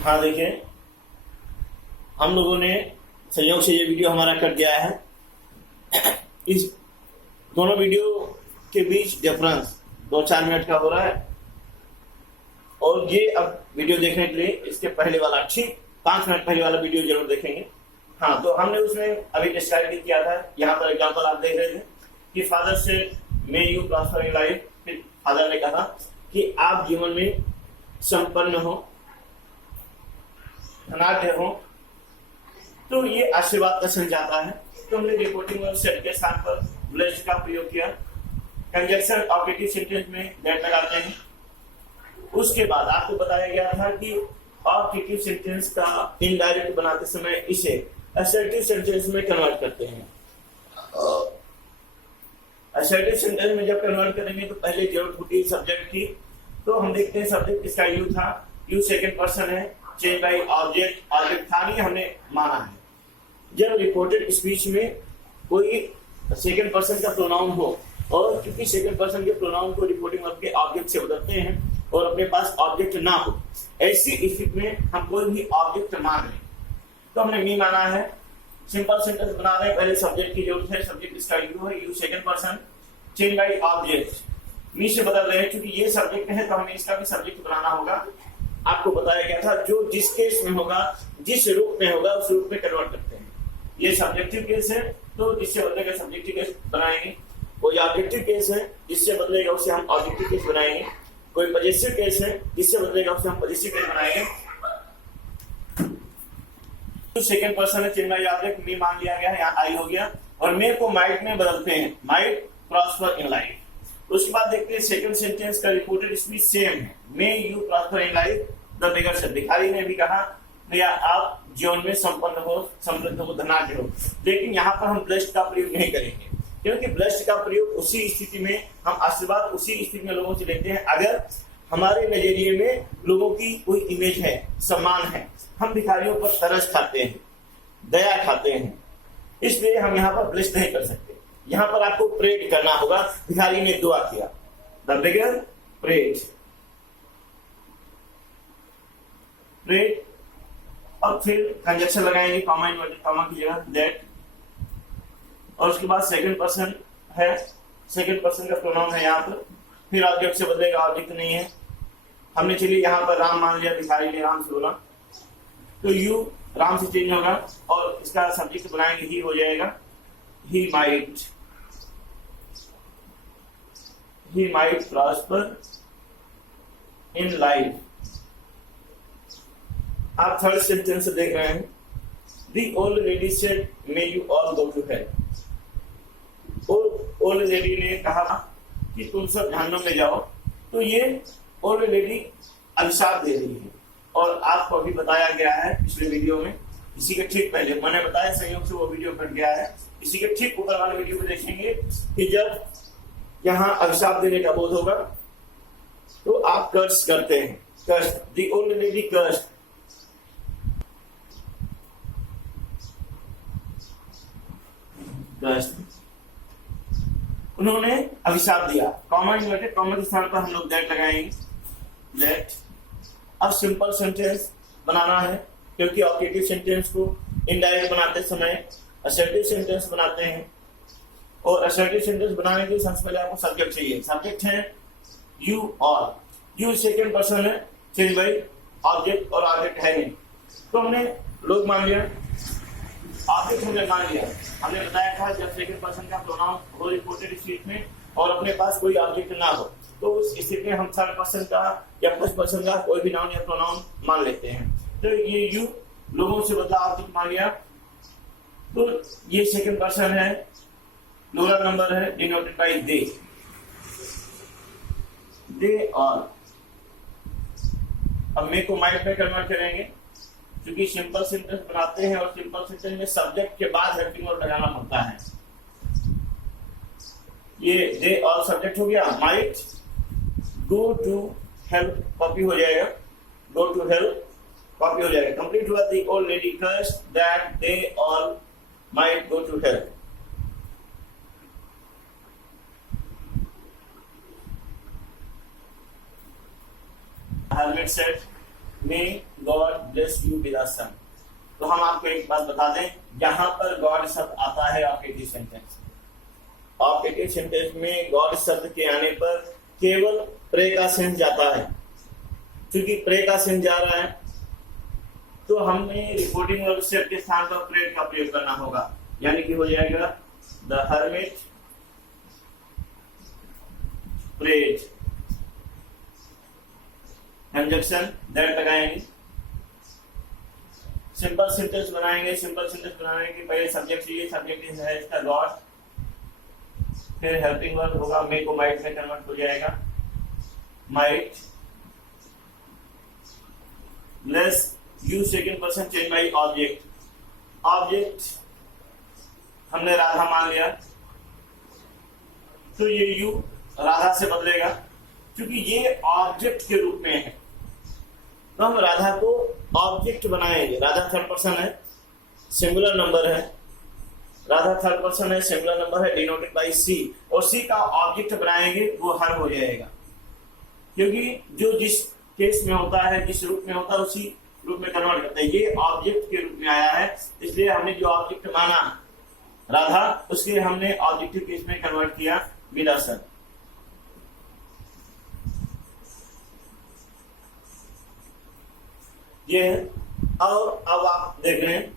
हाँ देखिए, हम लोगों ने संयोग से ये वीडियो हमारा कट गया है। इस दोनों वीडियो के बीच डिफरेंस 2-4 मिनट का हो रहा है और ये अब वीडियो देखने के लिए इसके पहले वाला ठीक 5 मिनट पहले वाला वीडियो जरूर देखेंगे। हाँ, तो हमने उसमें अभी डिस्क्राइब भी किया था। यहाँ पर एग्जाम्पल आप देख रहे थे कि फादर से may you transfer in life. फिर फादर ने कहा कि आप जीवन में संपन्न हो, धनाढ्य हो, तो ये आशीर्वाद का समझाता है। तो हमने रिपोर्टिंग और सेट के स्थान पर ब्लेस्ड का प्रयोग किया। कंजक्शन ऑब्जेक्टिव सेंटेंस में दैट लगाते हैं। उसके बाद आपको बताया गया था कि ऑब्जेक्टिव सेंटेंस का इनडायरेक्ट बनाते समय इसे असर्टिव सेंटेंस में कन्वर्ट करते हैं। असर्टिव सेंटेंस में जब कन्वर्ट करेंगे तो पहले जरूरत होती है सब्जेक्ट की। तो हम देखते हैं सब्जेक्ट इसका यू था, यू सेकंड पर्सन है, चेंज बाय ऑब्जेक्ट, ऑब्जेक्ट था नहीं, हमने माना है। जब रिपोर्टेड स्पीच में कोई सेकंड पर्सन का प्रोनाउन हो और क्योंकि सेकंड पर्सन के प्रोनाउन को रिपोर्टिंग वर्ब के ऑब्जेक्ट से बदलते हैं और अपने पास ऑब्जेक्ट ना हो, ऐसी स्थिति में हम कोई भी ऑब्जेक्ट मान लें। तो हमने मी माना है। सिंपल सेंटेंस बना रहे हैं, पहले सब्जेक्ट की जरूरत है। सब्जेक्ट इसका यू है, you second person, change by object, me से बदल रहे हैं। क्योंकि ये सब्जेक्ट है तो हमें इसका भी सब्जेक्ट बनाना होगा। आपको बताया गया था जो जिस केस में होगा, जिस रूप में होगा उस रूप में कन्वर्ट करते हैं। ये सब्जेक्टिव केस है तो जिससे बदलेगा सब्जेक्टिव केस बनाएंगे। कोई ऑब्जेक्टिव केस है जिससे बदलेगा उसे हम ऑब्जेक्टिव केस बनाएंगे। कोई पॉजिटिव केस है जिससे बदलेगा उसे हम पॉजिटिव केस बनाएंगे। तो सेकंड पर्सन है, चेंज बाय ऑब्जेक्ट, मी मान लिया गया है, यहाँ आई हो गया और मे को माइट में बदलते हैं, माइट प्रॉस्पर इन लाइफ। उसके बाद देखते हैं सेकंड सेंटेंस का रिपोर्टेड स्पीच सेम है, may you prosper in life the bigger से। भिखारी ने भी कहा भैया आप जीवन में संपन्न हो, समृद्ध हो, धनाढ्य हो। लेकिन यहाँ पर हम ब्लेस्ड का प्रयोग नहीं करेंगे क्योंकि ब्लेस्ड का प्रयोग उसी स्थिति में हम आशीर्वाद उसी स्थिति में लोगों से लेते हैं अगर हमारे नजरिए में लोगों की कोई इमेज है, सम्मान है। हम भिखारियों पर तरस खाते हैं, दया खाते हैं, इसलिए हम यहाँ पर ब्लेस्ड नहीं कर सकते। यहाँ पर आपको प्रेड करना होगा। भिखारी ने दुआ किया, द बिगर प्रेड, प्रेड। अब फिर कंजक्शन लगाएंगे, कॉमा इन्वर्टेड कॉमा की जगह दैट। और उसके बाद सेकंड पर्सन है, सेकंड पर्सन का प्रोनाउन है यहाँ पर। फिर ऑब्जेक्ट से बदलेगा, ऑब्जेक्ट नहीं है। हमने चलिए यहाँ पर राम मान लिया, भिखारी ने राम से बोला तो यू राम से चेंज होगा और इसका सब्जेक्ट बनाएंगे ही हो जाएगा, he might prosper in life. आप थर्ड सेंटेंस से देख रहे हैं, the old lady said may you all go to hell. Old lady ने कहा कि तुम सब जहन्नुम में जाओ। तो ये ओल्ड लेडी अभिशाप दे रही है और आपको अभी बताया गया है पिछले वीडियो में। इसी के ठीक पहले मैंने बताया, संयोग से वो वीडियो कट गया है। इसी के ठीक ऊपर वाले वीडियो को देखेंगे कि जब यहाँ अभिशाप देने का बोध होगा तो आप कर्स करते हैं। कर्स, दी ओल्ड लेडी कर्स, उन्होंने अभिशाप दिया। कॉमा इन्वर्टेड कॉमा के स्थान पर हम लोग दैट लगाएंगे, दैट। अब सिंपल सेंटेंस बनाना है क्योंकि ऑब्जेक्टिव सेंटेंस को इनडायरेक्ट बनाते समय असर्टिव सेंटेंस बनाते हैं और असर्टिव सेंटेंस बनाने के लिए सबसे पहले आपको सब्जेक्ट चाहिए। सब्जेक्ट है यू और यू सेकंड पर्सन है, चेंज बाय ऑब्जेक्ट और ऑब्जेक्ट है नहीं। तो हमने लोग मान लिया, ऑब्जेक्ट हमने मान लिया। हमने बताया था जब सेकंड पर्सन का प्रोनाउन हो रिपोर्टेड स्पीच में और अपने पास कोई ऑब्जेक्ट ना हो तो उस स्थिति में हम थर्ड पर्सन का या फर्स्ट पर्सन का कोई भी नाउन या प्रोनाउन मान लेते हैं। तो ये यू लोगों से बदला ऑब्जेक्ट मान लिया। तो ये सेकंड पर्सन है, प्लूरल नंबर है, डिनोटेड बाय दे ऑल। अब मे को माइट में कन्वर्ट करेंगे क्योंकि सिंपल सेंटेंस बनाते हैं और सिंपल सेंटेंस में सब्जेक्ट के बाद हेल्पिंग वर्ब लगाना पड़ता है। ये दे ऑल सब्जेक्ट हो गया, might go to help copy हो जाएगा, गो टू हेल्प कॉपी हो जाएगा। कंप्लीट हुआ, the old lady cursed that they all might go to hell. Helmet said may God bless you with a son. तो हम आपको एक बात बता दें, जहां पर गॉड शब्द आता है ऑप्टेटिव सेंटेंस, ऑप्टेटिव सेंटेंस में गॉड शब्द के आने पर केवल प्रे का सेंस जाता है। क्योंकि प्रे का सेंस जा रहा है तो हमने रिपोर्टिंग वर्ब सेट के स्थान पर प्रे का प्रयोग करना होगा, यानी कि हो जाएगा the hermit praise, conjunction that लगाएंगे। सिंपल सेंटेंस बनाएंगे। सिंपल सेंटेंस बनाने के पहले सब्जेक्ट चाहिए, सब्जेक्ट है इसका गॉड, फिर हेल्पिंग वर्ब होगा, मे को माइट में कन्वर्ट हो जाएगा, might plus you second person change by object, object हमने राधा मान लिया तो ये यू राधा से बदलेगा, क्योंकि ये ऑब्जेक्ट के रूप में है तो हम राधा को ऑब्जेक्ट बनाएंगे। राधा थर्ड पर्सन है, सिंगुलर नंबर है, राधा थर्ड पर्सन है, सिंगुलर नंबर है, डिनोटेड बाई सी, और सी का ऑब्जेक्ट बनाएंगे वो हर हो जाएगा, क्योंकि जो जिस केस में होता है, जिस रूप में होता है उसी रूप में कन्वर्ट करता है। ये ऑब्जेक्ट के रूप में आया है, इसलिए हमने जो ऑब्जेक्ट माना राधा, उसके हमने ऑब्जेक्टिव केस में कन्वर्ट किया विद सन। ये है। और अब आप देख रहे हैं,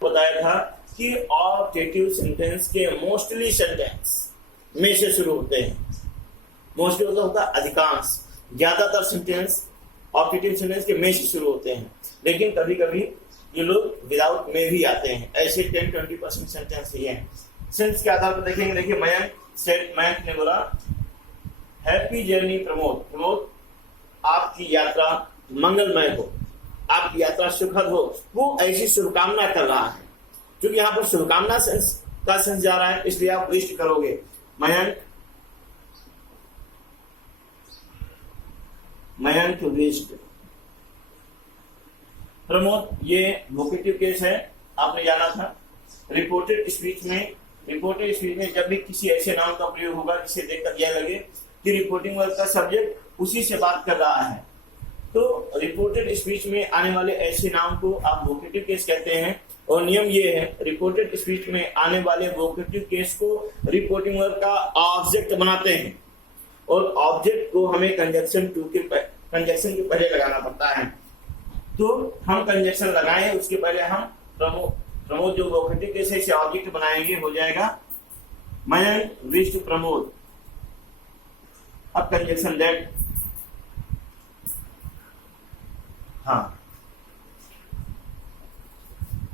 बताया था कि ऑब्जेक्टिव सेंटेंस के मोस्टली सेंटेंस में से शुरू होते हैं। मोस्टली मतलब होता है अधिकांश, ज्यादातर सेंटेंस ऑब्जेक्टिव सेंटेंस के में से शुरू होते हैं, लेकिन कभी कभी ये लोग विदाउट में भी आते हैं। ऐसे 10-20% सेंटेंस ही हैं। सेंस के आधार पर देखेंगे। देखिए मयंक ने बोला हैप्पी जर्नी प्रमोद, प्रमोद आपकी यात्रा मंगलमय हो, आपकी यात्रा सुखद हो, वो ऐसी शुभकामना कर रहा है। क्योंकि यहाँ पर शुभकामना सेंस का सेंस जा रहा है, इसलिए आप विश करोगे मयंक विश्ड। प्रमोद ये वोकेटिव केस है, आपने जाना था। रिपोर्टेड स्पीच में जब भी किसी ऐसे नाउन का प्रयोग होगा जिसे देखकर यह लगे कि रिपोर्टिंग वर्ब का सब्जेक्ट उसी से बात कर रहा है, तो रिपोर्टेड स्पीच में आने वाले ऐसे नाउन को आप वोकेटिव केस कहते हैं। और नियम ये है, रिपोर्टेड स्पीच में आने वाले वोकेटिव केस को रिपोर्टिंग वर्ब का ऑब्जेक्ट बनाते हैं, और ऑब्जेक्ट को हमें कंजक्शन के पहले लगाना पड़ता है। तो हम कंजक्शन लगाएं, उसके पहले हम प्रमोद जो वोकेटिव केस है इसे ऑब्जेक्ट बनाएंगे, हो जाएगा मयंक विश्ड प्रमोद। अब कंजक्शन दैट, हाँ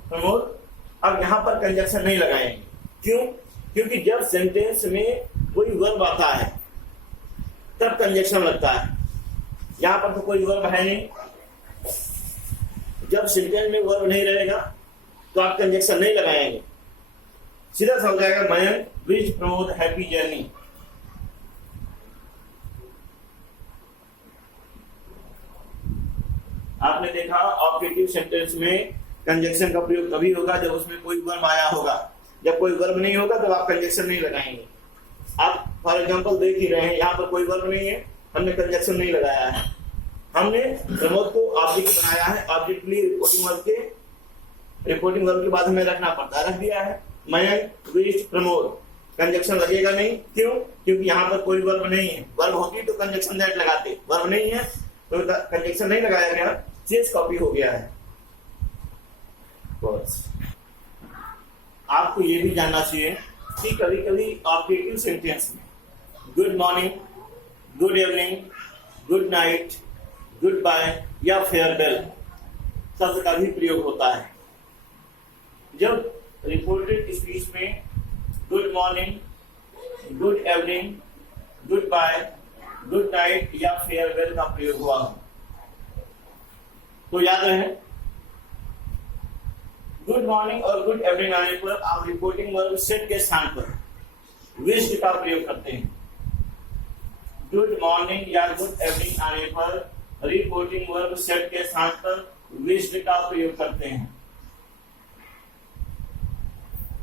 प्रमोद। अब यहां पर कंजक्शन नहीं लगाएंगे, क्यों? क्योंकि जब सेंटेंस में कोई वर्ब आता है तब कंजक्शन लगता है। यहां पर तो कोई वर्ब है नहीं, जब सेंटेंस में वर्ब नहीं रहेगा तो आप कंजक्शन नहीं लगाएंगे, सीधा सा हो जाएगा Mayank wished Pramod happy journey. आपने देखा ऑब्जेक्टिव सेंटेंस में कंजक्शन का प्रयोग तभी होगा जब उसमें कोई वर्ब आया होगा। जब कोई वर्ब नहीं होगा तो आप कंजक्शन नहीं लगाएंगे। आप फॉर एग्जांपल देख ही रहे हैं, यहाँ पर कोई वर्ब नहीं है, हमने कंजक्शन नहीं लगाया है। हमने प्रमोद को ऑब्जेक्ट बनाया है, ऑब्जेक्ट लिए रिपोर्टिंग वर्ब के बाद हमें रखना पड़ता है, रख दिया है मयंक विश्ड प्रमोद। कंजक्शन लगेगा नहीं, क्यों? क्योंकि यहाँ पर कोई वर्ब नहीं है। वर्ब होती तो कंजक्शन दैट लगाते, वर्ब नहीं है तो कंजक्शन नहीं लगाया गया, चेंज कॉपी हो गया है। आपको ये भी जानना चाहिए कि कभी कभी ऑब्जेक्टिव सेंटेंस में good morning, good evening, good night, goodbye या फेयरवेल शब्द का भी प्रयोग होता है। जब रिपोर्टेड स्पीच में good morning, good evening, goodbye, good night या फेयरवेल का प्रयोग हुआ हो तो याद रहे, गुड मॉर्निंग और गुड इवनिंग आने पर आप रिपोर्टिंग वर्ब सेट के स्थान पर विश्ड का प्रयोग करते हैं। गुड मॉर्निंग या गुड इवनिंग आने पर रिपोर्टिंग वर्ब सेट के स्थान पर विश्ड का प्रयोग करते हैं।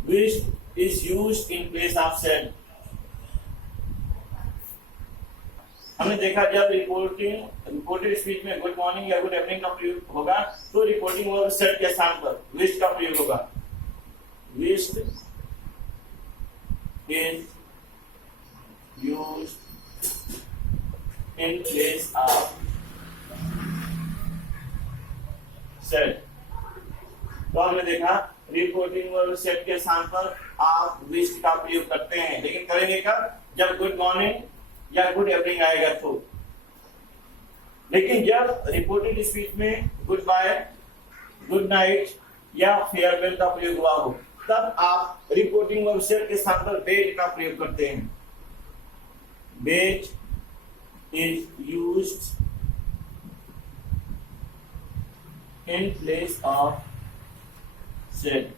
Wished is used in place of said. हमने देखा जब रिपोर्टेड स्पीच में गुड मॉर्निंग या गुड इवनिंग का प्रयोग होगा तो रिपोर्टिंग वर्ब सेड के स्थान पर विश्ड का प्रयोग होगा। Wished is used in place of said. तो हमने देखा रिपोर्टिंग वर्ब सेड के स्थान पर आप विश्ड का प्रयोग करते हैं, लेकिन करेंगे कब? जब गुड मॉर्निंग या गुड इवनिंग आएगा तो। लेकिन जब रिपोर्टेड स्पीच में गुड बाय, गुड नाइट या फेयरवेल का प्रयोग हुआ हो तब आप रिपोर्टिंग वर्ब सेड के स्थान पर बेड का प्रयोग करते हैं। Bed is used in place of said.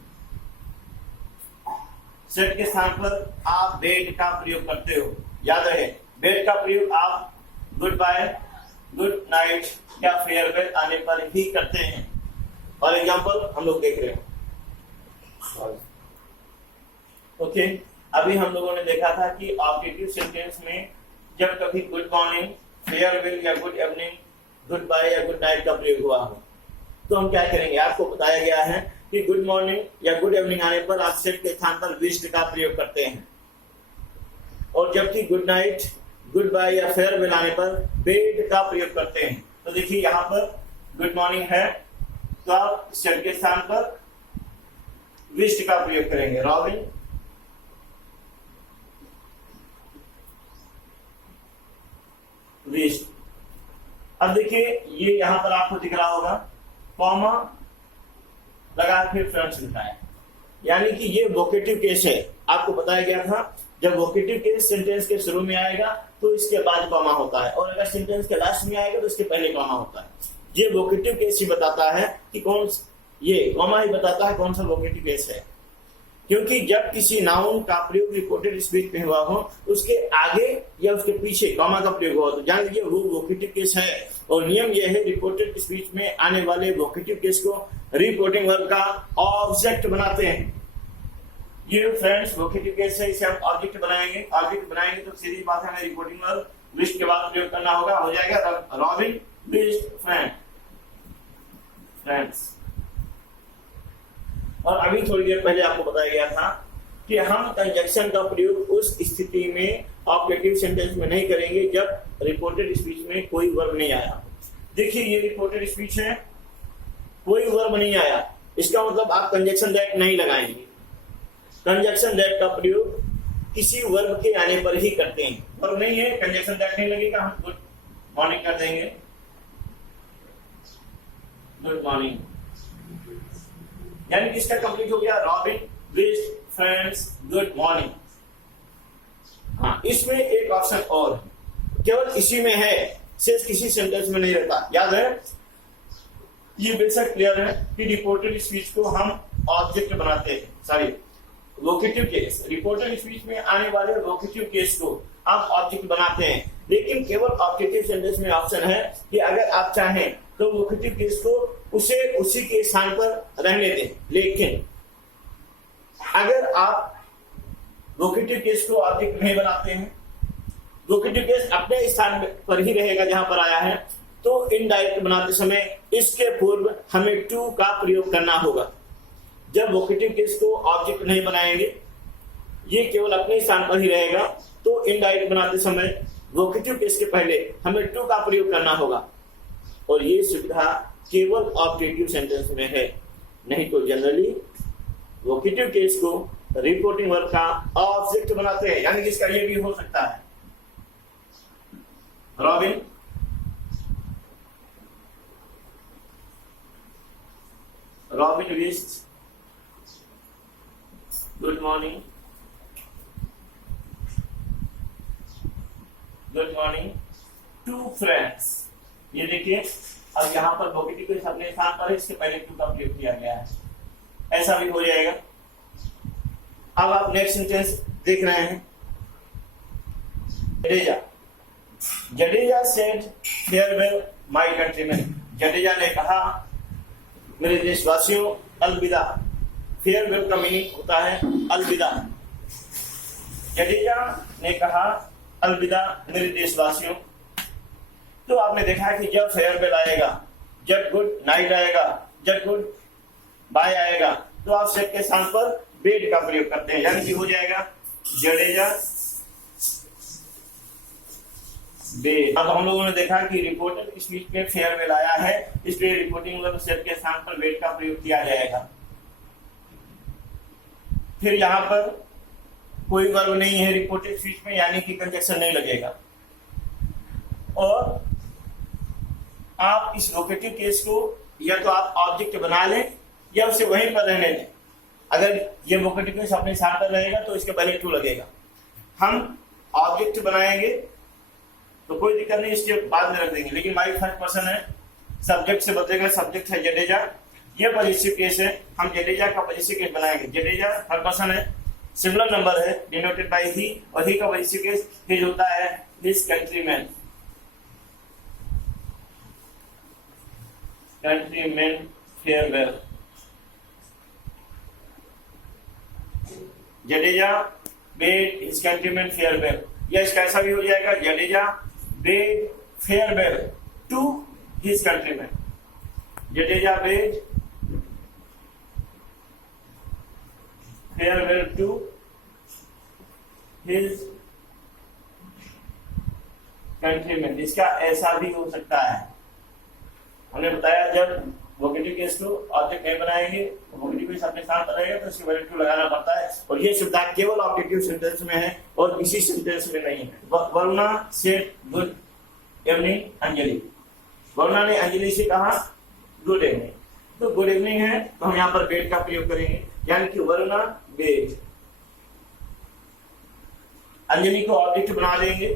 Said के स्थान पर आप बेड का प्रयोग करते हो। याद रहे, बेड का प्रयोग आप गुड बाय, गुड नाइट या फेयरवेल आने पर ही करते हैं। और एग्जांपल हम लोग देख रहे हैं। ओके, अभी हम लोगों ने देखा था कि ऑब्जेक्टिव सेंटेंस में जब कभी गुड मॉर्निंग, फेयरवेल या गुड इवनिंग, गुड बाय या गुड नाइट का प्रयोग हुआ हो तो हम क्या करेंगे। आपको बताया गया है कि गुड मॉर्निंग या गुड इवनिंग आने पर आप सेड के स्थान पर विश्ड का प्रयोग करते हैं, और जबकि गुड नाइट, गुड बाय या फेयरवेल आने पर बेड का प्रयोग करते हैं। तो देखिए यहाँ पर गुड मॉर्निंग है तो आप सेड के स्थान पर विश्ड का प्रयोग करेंगे। Robin wished. अब देखिए ये यहाँ पर आपको दिख रहा होगा कॉमा लगा फिर फ्रेंड्स लिखा है, यानी कि ये वोकेटिव केस है। आपको बताया गया था जब वोकेटिव केस सेंटेंस के शुरू में आएगा तो इसके बाद कॉमा होता है, और अगर सेंटेंस के लास्ट में आएगा तो इसके पहले कॉमा होता है। ये वोकेटिव केस ही बताता है कि कौन, ये कॉमा ही बताता है कौन सा वोकेटिव केस है, क्योंकि जब किसी नाउन का प्रयोग रिपोर्टेड स्पीच में हुआ हो उसके आगे या उसके पीछे कॉमा का प्रयोग हुआ तो जान लीजिए वो वोकेटिव केस है। और नियम यह है रिपोर्टेड स्पीच में आने वाले वोकेटिव केस को रिपोर्टिंग वर्ब का ऑब्जेक्ट बनाते हैं। ये फ्रेंड्स वोकेटिव केस है, इसे हम ऑब्जेक्ट बनाएंगे। ऑब्जेक्ट बनाएंगे तो सीधी बात है हमें रिपोर्टिंग वर्ब विश्ड के बाद प्रयोग करना होगा। हो जाएगा रॉबिन विश्ड फ्रेंड्स। और अभी थोड़ी देर पहले आपको बताया गया था कि हम कंजक्शन का प्रयोग उस स्थिति में ऑब्जेक्टिव सेंटेंस में नहीं करेंगे जब रिपोर्टेड स्पीच में कोई वर्ब नहीं आया। देखिए ये रिपोर्टेड स्पीच है, कोई वर्ब नहीं आया, इसका मतलब आप कंजक्शन दैट नहीं लगाएंगे। कंजक्शन दैट का प्रयोग किसी वर्ब के आने पर ही करते हैं। वर्ब नहीं है, कंजक्शन दैट नहीं लगेगा, हम गुड मॉर्निंग कर देंगे। गुड मॉर्निंग यानी किसका कंप्लीट हो गया? Robin wished friends good morning. हाँ, इसमें एक ऑप्शन और केवल इसी में है, शेष किसी सेंटेंस में नहीं रहता। याद है, ये बेशक क्लियर है कि रिपोर्टेड स्पीच को हम ऑब्जेक्ट बनाते हैं। Sorry, vocative case, reported speech में आने वाले वोकेटिव केस को आप ऑब्जेक्ट बनाते हैं, लेकिन केवल ऑब्जेक्टिव सेंटेंस में ऑप्शन है कि अगर आप चाहें तो वोकेटिव केस को उसे उसी के स्थान पर रहने दें। लेकिन अगर आप वोकेटिव केस को ऑब्जेक्ट नहीं बनाते हैं, वोकेटिव केस अपने स्थान पर ही रहेगा जहां पर आया है, तो इनडायरेक्ट बनाते समय इसके पूर्व हमें टू का प्रयोग करना होगा। जब वोकेटिव केस को ऑब्जेक्ट नहीं बनाएंगे, ये केवल अपने स्थान पर ही रहेगा, तो इनडायरेक्ट बनाते समय वोकेटिव केस के पहले हमें टू का प्रयोग करना होगा। और ये सुविधा केवल ऑब्जेक्टिव सेंटेंस में है, नहीं तो जनरली वोकेटिव केस को रिपोर्टिंग वर्ब का ऑब्जेक्ट बनाते हैं। यानी जिसका ये भी हो सकता है Robin wished good morning to friends. ये देखिए अब यहाँ पर वोकेटिव केस अपने स्थान पर है, इसके पहले टू का प्रयोग किया गया है, ऐसा भी हो जाएगा। अब आप नेक्स्ट सेंटेंस देख रहे हैं। Jadeja said farewell my countryman. Jadeja ने कहा मेरे देशवासियों अलविदा। फेयरवेल का मीनिंग होता है अलविदा। जडेजा ने कहा अलविदा मेरे देशवासियों। तो आपने देखा है कि जब फेयरवेल आएगा, जब गुड नाइट आएगा, जब गुड बाय आएगा, तो आप सेट के स्थान पर बेड का प्रयोग करते हैं, यानी कि हो जाएगा जडेजा बेड। अब हम लोगों ने देखा कि रिपोर्टेड स्पीच में फेयरवेल आया है, इसलिए रिपोर्टिंग वर्ब सेट के स्थान पर बेड का प्रयोग किया जाएगा। फिर यहाँ पर कोई वर्ब नहीं है रिपोर्टेड स्पीच में, यानी कि कंजक्शन नहीं लगेगा। और आप इस लोकेटिव केस को या तो आप ऑब्जेक्ट बना लें या उसे वहीं पर रहने दें। अगर ये लोकेटिव केस अपने स्थान पर रहेगा तो इसके पहले टू लगेगा। हम ऑब्जेक्ट बनाएंगे तो कोई दिक्कत नहीं, इसके बाद में रख देंगे, लेकिन हमारी फर्स्ट पर्सन है, सब्जेक्ट से बदलेगा, सब्जेक्ट है जडेजा, ये पॉजिटिव केस है, हम जडेजा का पॉजिटिव केस बनाएंगे। जडेजा थर्ड पर्सन है, सिंगुलर नंबर है, डिनोटेड बाय ही, और ही का पॉजिटिव केस हिज होता है, his countryman, countryman farewell. Jadeja bade his countryman farewell, या इसका ऐसा भी हो जाएगा, Jadeja bade farewell to his countryman, Jadeja bade farewell to his countryman. इसका ऐसा भी हो सकता है। हमने बताया जब वोकेटिव केस को ऑब्जेक्ट नहीं बनाएंगे, वोकेटिव केस अपने साथ रहेगा तो इसके वैल्यू टू लगाना पड़ता है, और ये सुविधा केवल ऑब्जेक्टिव सेंटेंस में है और किसी सेंटेंस में नहीं है। Varuna said good evening Anjali, Varuna ने अंजलि से कहा गुड इवनिंग, तो गुड इवनिंग है तो हम यहाँ पर बेड का प्रयोग करेंगे, यानी कि वरुणा बेड। अंजलि को ऑब्जेक्ट बना देंगे,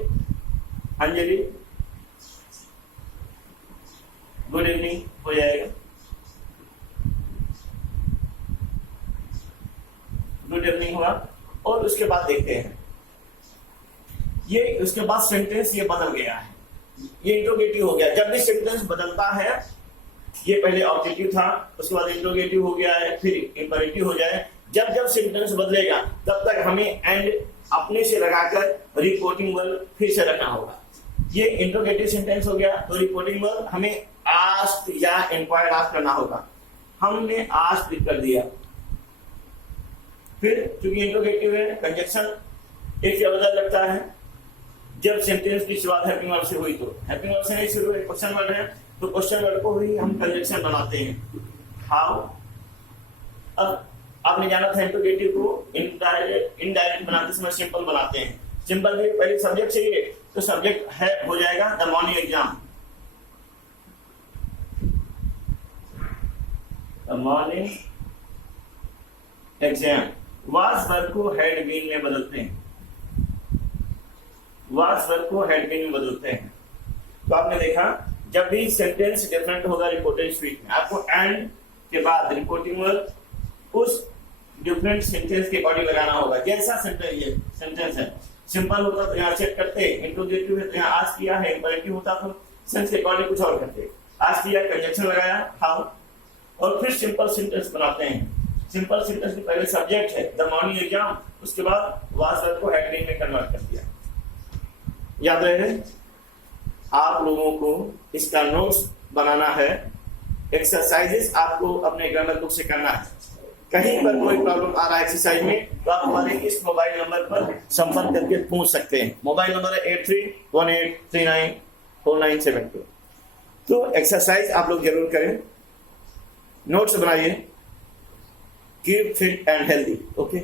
अंजलि गुड इवनिंग हो जाएगा, गुड इवनिंग हुआ। और उसके बाद देखते हैं ये, उसके बाद सेंटेंस ये बदल गया है, ये इंट्रोगेटिव हो गया। जब भी सेंटेंस बदलता है, ये पहले ऑब्जेक्टिव था, उसके बाद इंट्रोगेटिव हो गया है, फिर इंपरेटिव हो जाए। जब जब सेंटेंस बदलेगा तब तक हमें एंड अपने से लगाकर रिपोर्टिंग वर्ब फिर से रखना होगा। ये इंट्रोगेटिव सेंटेंस हो गया, तो रिपोर्टिंग वर्ब हमें आस्क्ड या इंक्वायर्ड आस्क करना होगा। हमने आस्क्ड कर दिया, फिर चूंकि इंट्रोगेटिव है, कंजक्शन एक या बदल लगता है। जब सेंटेंस की शुरुआत हेल्पिंग वर्ब से हुई, तो हेल्पिंग वर्ब से नहीं शुरू है, क्वेश्चन वर्ड है, तो क्वेश्चन वर्ड को ही हम कंजक्शन बनाते हैं। हाउ, अब आपने जाना था इंट्रोगेटिव को इनडायरेक्ट बनाते समय सिंपल बनाते हैं। सिंपल में पहले सब्जेक्ट चाहिए, तो सब्जेक्ट है हो जाएगा the morning exam, the morning exam. Was verb को हैड बीन में बदलते हैं, वाज वर्ब को हैड बीन में बदलते हैं। तो आपने देखा जब भी सेंटेंस डिफरेंट होगा रिपोर्टेड स्पीच में, आपको एंड के बाद रिपोर्टिंग वर्ब उस डिफरेंट सेंटेंस के अकॉर्डिंग लगाना होगा। जैसा सेंटेंस है, सिंपल होता तो यहाँ चेक करते, इंट्रोगेटिव है तो यहाँ आज किया है, इंपरेटिव होता तो सेंस के अकॉर्डिंग कुछ और करते। आज किया, कंजक्शन लगाया हाउ, और फिर सिंपल सेंटेंस बनाते हैं। सिंपल सेंटेंस के पहले सब्जेक्ट है द मॉर्निंग एग्जाम, उसके बाद वाज वर्ब को हैड बीन में कन्वर्ट कर दिया। याद रहे, आप लोगों को इसका नोट्स बनाना है, एक्सरसाइजेस आपको अपने ग्रामर बुक से करना है। कहीं पर कोई प्रॉब्लम आ रहा है एक्सरसाइज में, तो आप हमारे इस मोबाइल नंबर पर संपर्क करके पूछ सकते हैं। मोबाइल नंबर है 8318394972। तो एक्सरसाइज आप लोग जरूर करें, नोट्स बनाइए, keep fit and healthy. Okay.